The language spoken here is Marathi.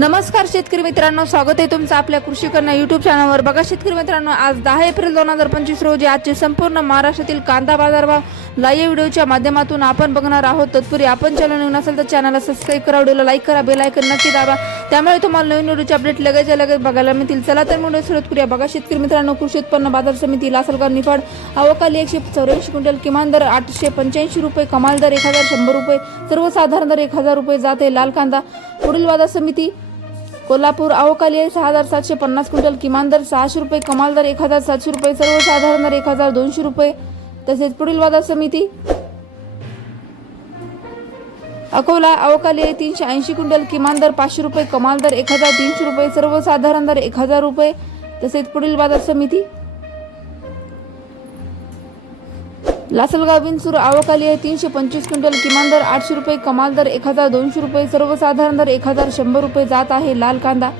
नमस्कार शेतकरी मित्रांनो स्वागत आहे तुमचं आपल्या कृषी कन्या युट्यूब चॅनलवर बघा शेतकरी मित्रांनो आज दहा एप्रिल दोन हजार पंचवीस रोजी आजचे संपूर्ण महाराष्ट्रातील कांदा बाजारभाव लाईव्ह व्हिडिओच्या माध्यमातून आपण बघणार आहोत. तत्पूर्वी आपण चॅनल नवीन असेल तर चॅनलला सबस्क्राईब करा व्हिडिओला लाईक करा बेल आयकन नक्की दाबा. त्यामुळे तुम्हाला नवीन व्हिडिओचे अपडेट लगेच लगेच बघायला मिळतील. चला तर व्हिडिओ सुरुवात करूया. बघा शेतकरी मित्रांनो कृषी उत्पन्न बाजार समिती लासलगाव निफाड अवकाली एकशे चौऱ्याऐंशी क्विंटल किमान दर आठशे पंच्याऐंशी रुपये कमाल दर एक हजार शंभर रुपये सर्वसाधारण दर एक हजार रुपये जाते. लाल कांदा पुढील बाजार समिती कोल्हापूर अवकाली आहे. सहा हजार सातशे पन्नास क्विंटल किमान दर सहाशे रुपये कमाल दर एक हजार सातशे रुपये सर्वसाधारण दर एक हजार दोनशे रुपये. तसेच पुढील बाजार समिती. अकोला अवकाली तीनशे ऐंशी क्विंटल किमान दर पाचशे रुपये कमाल दर एक हजार तीनशे रुपये सर्वसाधारण दर एक हजार रुपये. तसेच पुढील बाजार समिती. लासलगाव बिनसूर आवकाली आहे तीनशे पंचवीस क्विंटल किमान दर आठशे रुपये कमाल दर एक हजार दोनशे रुपये सर्वसाधारण दर एक हजार शंभर रुपये जात आहे लाल कांदा.